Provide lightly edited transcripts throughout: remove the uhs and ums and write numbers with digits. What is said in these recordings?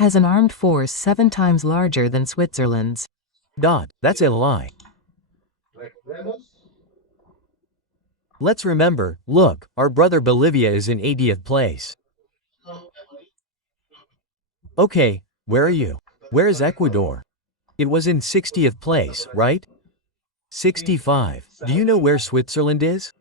has an armed force 7 times larger than Switzerland's. That's a lie. Let's remember, look, our brother Bolivia is in 80th place. Okay, where are you? Where is Ecuador? It was in 60th place, right? 65. Do you know where Switzerland is?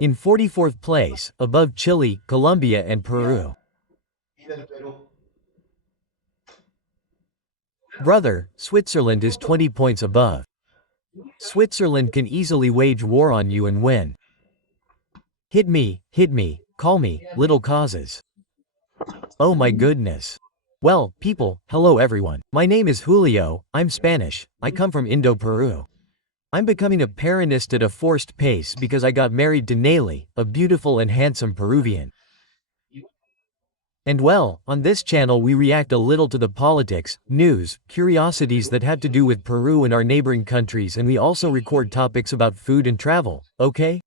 In 44th place, above Chile, Colombia and Peru. Brother, Switzerland is 20 points above. Switzerland can easily wage war on you and win. Hit me, call me, little causes. Oh my goodness. Well, people, hello everyone. My name is Julio, I'm Spanish, I come from Indo-Peru. I'm becoming a Peronist at a forced pace because I got married to Nelly, a beautiful and handsome Peruvian. And well, on this channel we react a little to the politics, news, curiosities that have to do with Peru and our neighboring countries, and we also record topics about food and travel, okay?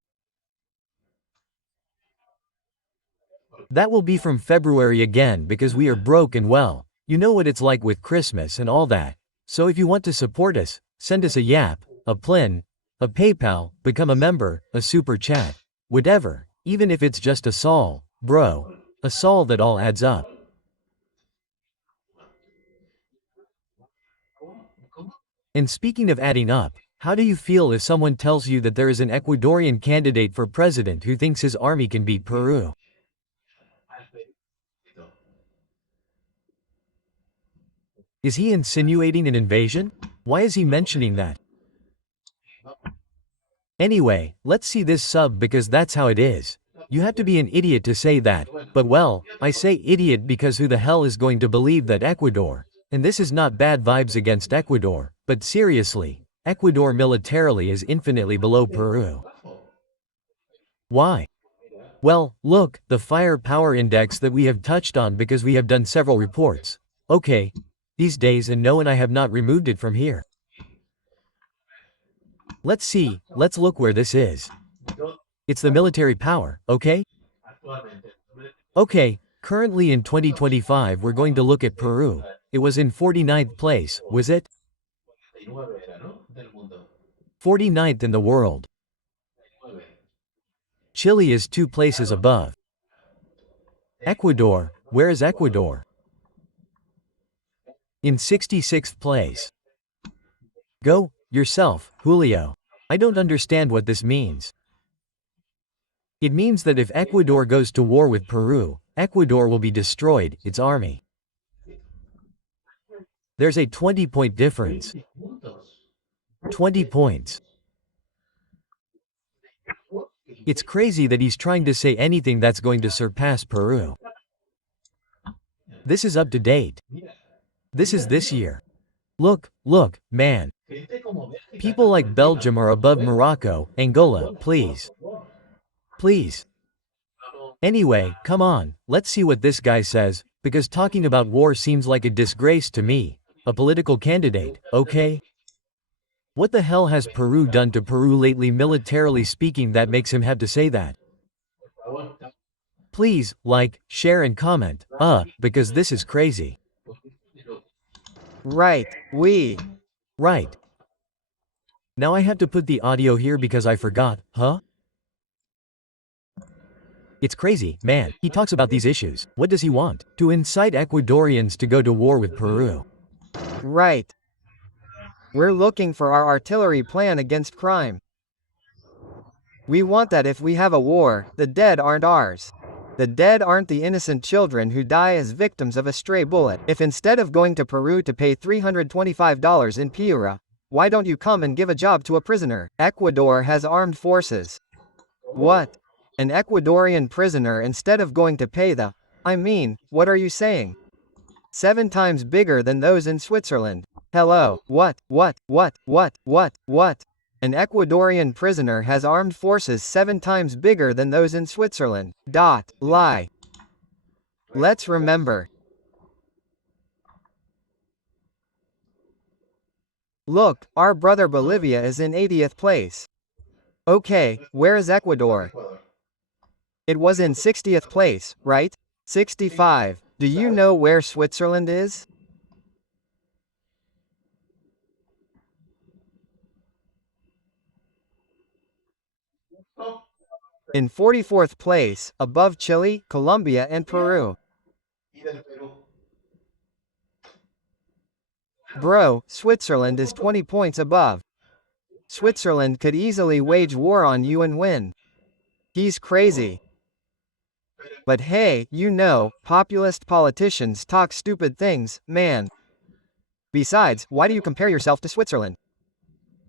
That will be from February again because we are broke and well, you know what it's like with Christmas and all that. So if you want to support us, send us a Yap, a Plin, a PayPal, become a member, a Super Chat, whatever, even if it's just a sol, bro. A sol that all adds up. And speaking of adding up, how do you feel if someone tells you that there is an Ecuadorian candidate for president who thinks his army can beat Peru? Is he insinuating an invasion? Why is he mentioning that? Anyway, let's see this sub because that's how it is. You have to be an idiot to say that, but well, I say idiot because who the hell is going to believe that Ecuador, and this is not bad vibes against Ecuador, but seriously, Ecuador militarily is infinitely below Peru. Why? Well, look, the firepower index that we have touched on because we have done several reports. Okay, these days and no, and I have not removed it from here. Let's see, let's look where this is. It's the military power, okay? Okay, currently in 2025 we're going to look at Peru. It was in 49th place, was it? 49th in the world. Chile is 2 places above. Ecuador, where is Ecuador? In 66th place. Go yourself, Julio. I don't understand what this means. It means that if Ecuador goes to war with Peru, Ecuador will be destroyed, its army. There's a 20-point difference. 20 points. It's crazy that he's trying to say anything that's going to surpass Peru. This is up to date. This is this year. Look, man. People like Belgium are above Morocco, Angola, please. Please. Anyway, come on, let's see what this guy says, because talking about war seems like a disgrace to me, a political candidate, okay? What the hell has Peru done to Peru lately militarily speaking that makes him have to say that? Please, like, share and comment, because this is crazy. Right. Right. Now I have to put the audio here because I forgot, huh? It's crazy, man. He talks about these issues. What does he want? To incite Ecuadorians to go to war with Peru. Right. We're looking for our artillery plan against crime. We want that if we have a war, the dead aren't ours. The dead aren't the innocent children who die as victims of a stray bullet. If instead of going to Peru to pay $325 in Piura, why don't you come and give a job to a prisoner? Ecuador has armed forces. What? An Ecuadorian prisoner instead of going to pay the... I mean, what are you saying? 7 times bigger than those in Switzerland. Hello, what? An Ecuadorian prisoner has armed forces 7 times bigger than those in Switzerland. Lie. Let's remember. Look, our brother Bolivia is in 80th place. Okay, where is Ecuador? It was in 60th place, right? 65. Do you know where Switzerland is? In 44th place, above Chile, Colombia and Peru. Bro, Switzerland is 20 points above. Switzerland could easily wage war on you and win. He's crazy. But hey, you know, populist politicians talk stupid things, man. Besides, why do you compare yourself to Switzerland?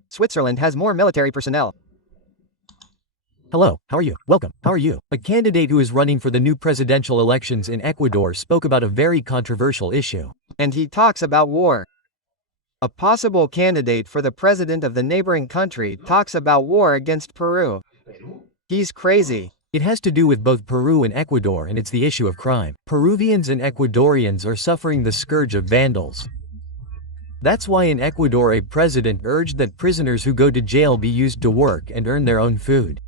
Switzerland has more military personnel. Hello, how are you? Welcome, how are you? A candidate who is running for the new presidential elections in Ecuador spoke about a very controversial issue. And he talks about war. A possible candidate for the president of the neighboring country talks about war against Peru. He's crazy. It has to do with both Peru and Ecuador, and it's the issue of crime. Peruvians and Ecuadorians are suffering the scourge of vandals. That's why in Ecuador a president urged that prisoners who go to jail be used to work and earn their own food.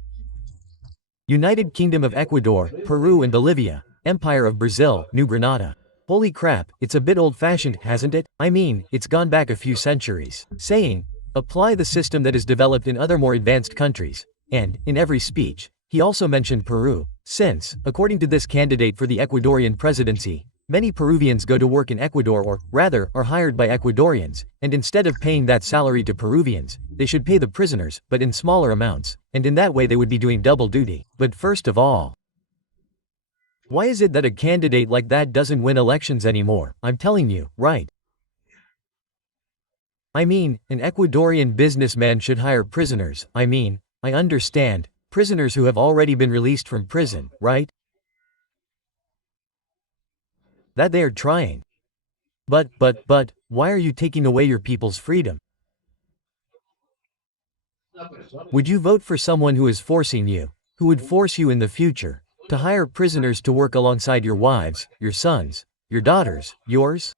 United Kingdom of Ecuador, Peru and Bolivia, Empire of Brazil, New Granada. Holy crap, it's a bit old-fashioned, hasn't it? I mean, it's gone back a few centuries. Saying, apply the system that is developed in other more advanced countries. And, in every speech, he also mentioned Peru, since, according to this candidate for the Ecuadorian presidency, many Peruvians go to work in Ecuador or, rather, are hired by Ecuadorians, and instead of paying that salary to Peruvians, they should pay the prisoners, but in smaller amounts, and in that way they would be doing double duty. But first of all, why is it that a candidate like that doesn't win elections anymore? I'm telling you, right? I mean, an Ecuadorian businessman should hire prisoners. I mean, I understand, prisoners who have already been released from prison, right? That they are trying. But, why are you taking away your people's freedom? Would you vote for someone who is forcing you, who would force you in the future, to hire prisoners to work alongside your wives, your sons, your daughters, yours?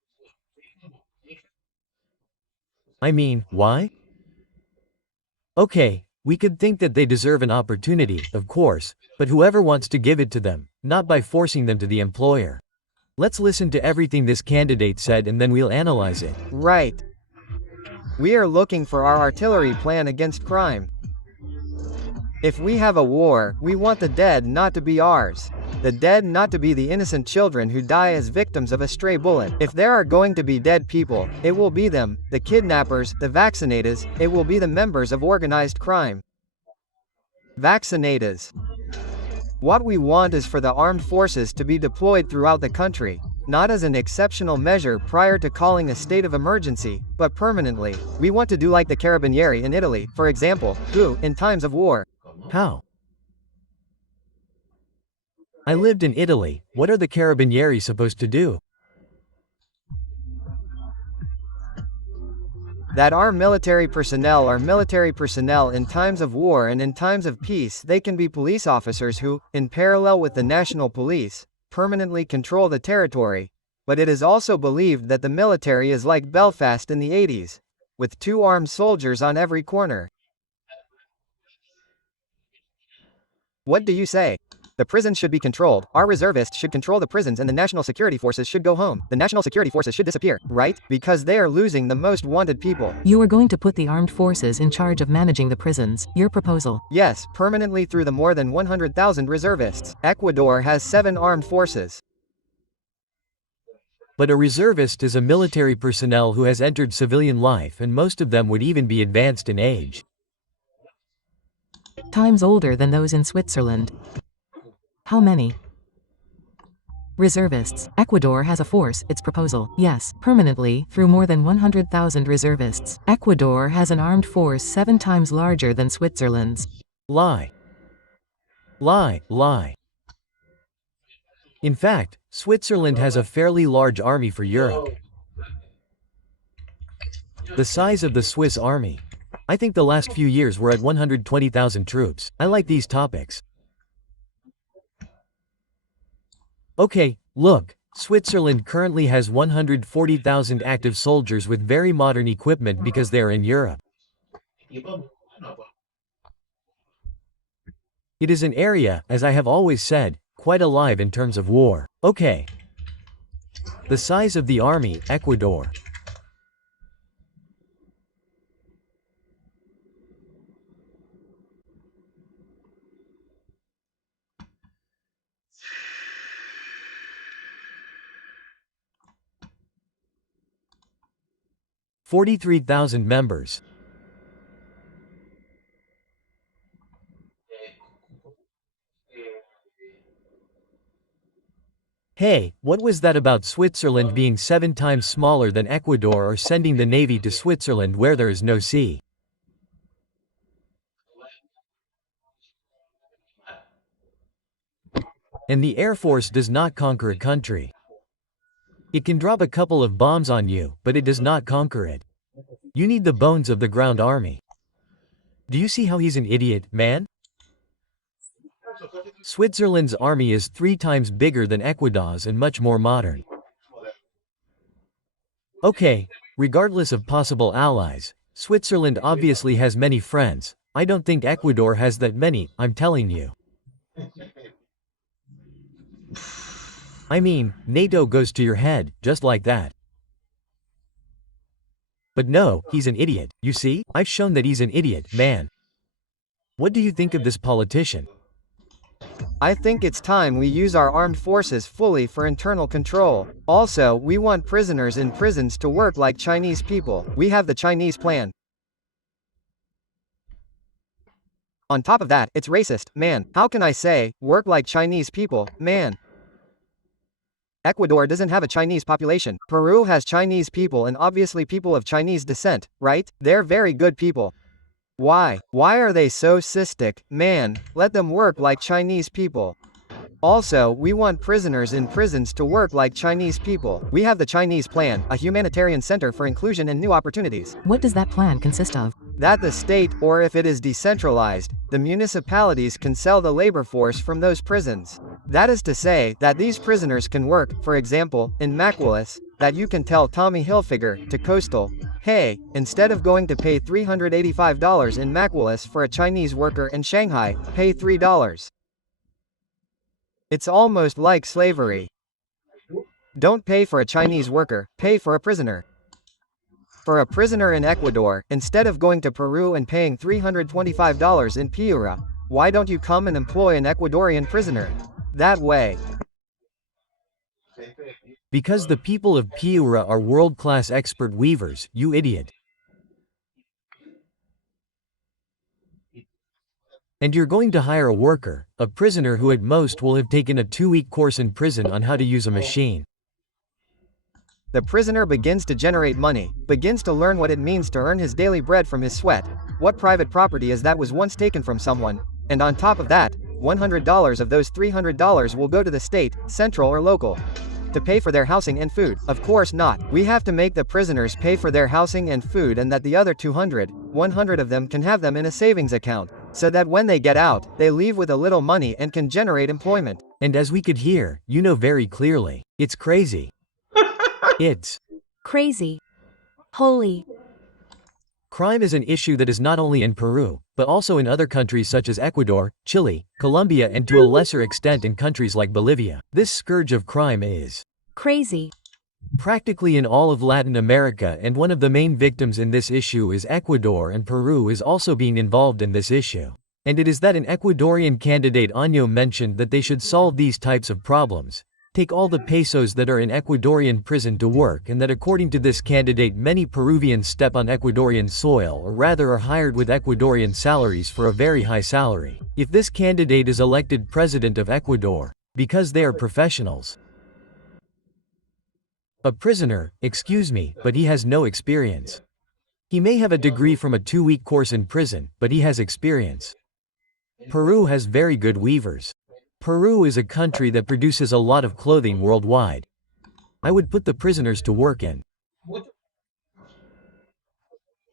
I mean, why? Okay, we could think that they deserve an opportunity, of course, but whoever wants to give it to them, not by forcing them to the employer. Let's listen to everything this candidate said and then we'll analyze it. Right. We are looking for our artillery plan against crime. If we have a war, we want the dead not to be ours. The dead not to be the innocent children who die as victims of a stray bullet. If there are going to be dead people, it will be them, the kidnappers, the vaccinators, it will be the members of organized crime. Vaccinators. What we want is for the armed forces to be deployed throughout the country, not as an exceptional measure prior to calling a state of emergency, but permanently. We want to do like the Carabinieri in Italy, for example, who, in times of war. How? I lived in Italy. What are the Carabinieri supposed to do? That our military personnel are military personnel in times of war, and in times of peace they can be police officers who, in parallel with the national police, permanently control the territory. But it is also believed that the military is like Belfast in the 80s, with 2 armed soldiers on every corner. What do you say? The prisons should be controlled, our reservists should control the prisons, and the national security forces should go home. The national security forces should disappear, right? Because they are losing the most wanted people. You are going to put the armed forces in charge of managing the prisons. Your proposal. Yes, permanently through the more than 100,000 reservists. Ecuador has 7 armed forces. But a reservist is a military personnel who has entered civilian life, and most of them would even be advanced in age. Times older than those in Switzerland. How many? Reservists. Ecuador has a force, its proposal. Yes, permanently, through more than 100,000 reservists. Ecuador has an armed force 7 times larger than Switzerland's. Lie. Lie, lie. In fact, Switzerland has a fairly large army for Europe. The size of the Swiss army. I think the last few years we're at 120,000 troops. I like these topics. Okay, look, Switzerland currently has 140,000 active soldiers with very modern equipment because they are in Europe. It is an area, as I have always said, quite alive in terms of war. Okay. The size of the army, Ecuador. $43,000 members. Hey, what was that about Switzerland being 7 times smaller than Ecuador or sending the navy to Switzerland where there is no sea? And the Air Force does not conquer a country. It can drop a couple of bombs on you, but it does not conquer it. You need the bones of the ground army. Do you see how he's an idiot, man? Switzerland's army is 3 times bigger than Ecuador's and much more modern. Okay, regardless of possible allies, Switzerland obviously has many friends. I don't think Ecuador has that many, I'm telling you. I mean, NATO goes to your head, just like that. But no, he's an idiot, you see? I've shown that he's an idiot, man. What do you think of this politician? I think it's time we use our armed forces fully for internal control. Also, we want prisoners in prisons to work like Chinese people. We have the Chinese plan. On top of that, it's racist, man. How can I say, work like Chinese people, man? Ecuador doesn't have a Chinese population. Peru has Chinese people and obviously people of Chinese descent, right? They're very good people. Why? Why are they so cystic, man? Let them work like Chinese people. Also, we want prisoners in prisons to work like Chinese people. We have the Chinese plan, a humanitarian center for inclusion and new opportunities. What does that plan consist of? That the state, or if it is decentralized, the municipalities can sell the labor force from those prisons. That is to say, that these prisoners can work, for example, in Maquilis, that you can tell Tommy Hilfiger, to Coastal, hey, instead of going to pay $385 in Maquilis for a Chinese worker in Shanghai, pay $3. It's almost like slavery. Don't pay for a Chinese worker, pay for a prisoner. For a prisoner in Ecuador, instead of going to Peru and paying $325 in Piura, why don't you come and employ an Ecuadorian prisoner? That way. Because the people of Piura are world-class expert weavers, you idiot. And you're going to hire a worker, a prisoner who at most will have taken a 2-week course in prison on how to use a machine. The prisoner begins to generate money, begins to learn what it means to earn his daily bread from his sweat, what private property is that was once taken from someone, and on top of that, $100 of those $300 will go to the state, central or local. To pay for their housing and food. Of course not. We have to make the prisoners pay for their housing and food and that the other 100 of them can have them in a savings account, so that when they get out, they leave with a little money and can generate employment. And as we could hear, you know very clearly, it's crazy. It's crazy. Holy. Crime is an issue that is not only in Peru, but also in other countries such as Ecuador, Chile, Colombia and to a lesser extent in countries like Bolivia. This scourge of crime is crazy. Practically in all of Latin America, and one of the main victims in this issue is Ecuador, and Peru is also being involved in this issue. And it is that an Ecuadorian candidate Año mentioned that they should solve these types of problems. Take all the pesos that are in Ecuadorian prison to work, and that according to this candidate many Peruvians step on Ecuadorian soil, or rather are hired with Ecuadorian salaries for a very high salary. If this candidate is elected president of Ecuador, because they are professionals. A prisoner, excuse me, but he has no experience. He may have a degree from a 2-week course in prison, but he has experience. Peru has very good weavers. Peru is a country that produces a lot of clothing worldwide. I would put the prisoners to work in.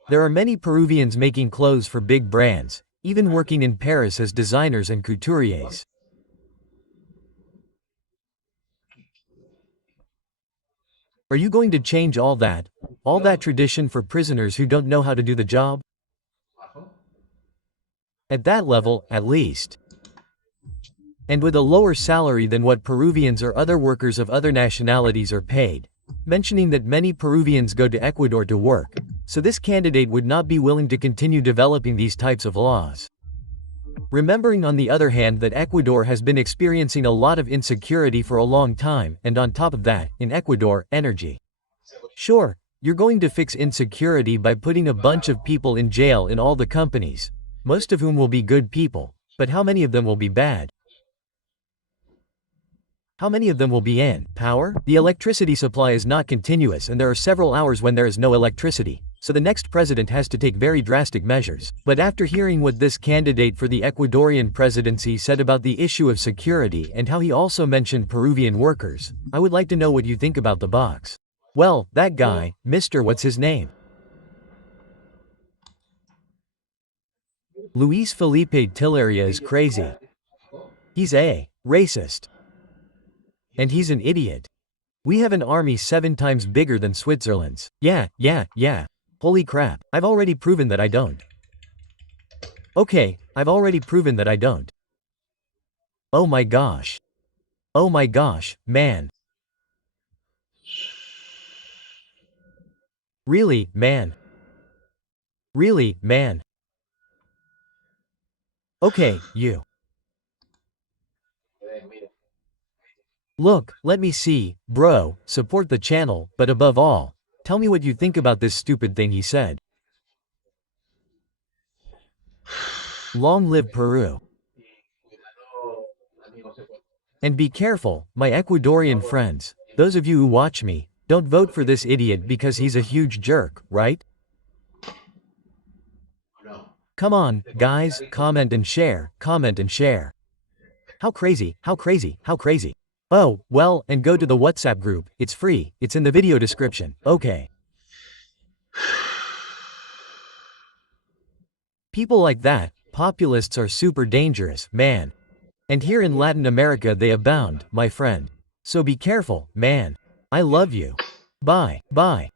There are many Peruvians making clothes for big brands, even working in Paris as designers and couturiers. Are you going to change all that tradition for prisoners who don't know how to do the job? At that level, at least. And with a lower salary than what Peruvians or other workers of other nationalities are paid. Mentioning that many Peruvians go to Ecuador to work, so this candidate would not be willing to continue developing these types of laws. Remembering on the other hand that Ecuador has been experiencing a lot of insecurity for a long time, and on top of that, in Ecuador, energy. Sure, you're going to fix insecurity by putting a bunch of people in jail in all the companies, most of whom will be good people, but how many of them will be bad? How many of them will be in power? The electricity supply is not continuous and there are several hours when there is no electricity, so the next president has to take very drastic measures. But after hearing what this candidate for the Ecuadorian presidency said about the issue of security and how he also mentioned Peruvian workers, I would like to know what you think about the box. Well, that guy, Mr. What's his name? Luis Felipe Tilleria is crazy. He's a racist. And he's an idiot. We have an army 7 times bigger than Switzerland's. Yeah. Holy crap, I've already proven that I don't. Okay, I've already proven that I don't. Oh my gosh. Oh my gosh, man. Really, man. Really, man. Okay, you. Look, let me see, bro, support the channel, but above all, tell me what you think about this stupid thing he said. Long live Peru. And be careful, my Ecuadorian friends, those of you who watch me, don't vote for this idiot because he's a huge jerk, right? Come on, guys, comment and share, comment and share. How crazy, how crazy, how crazy. Oh, well, and go to the WhatsApp group, it's free, it's in the video description, okay. People like that, populists are super dangerous, man. And here in Latin America they abound, my friend. So be careful, man. I love you. Bye, bye.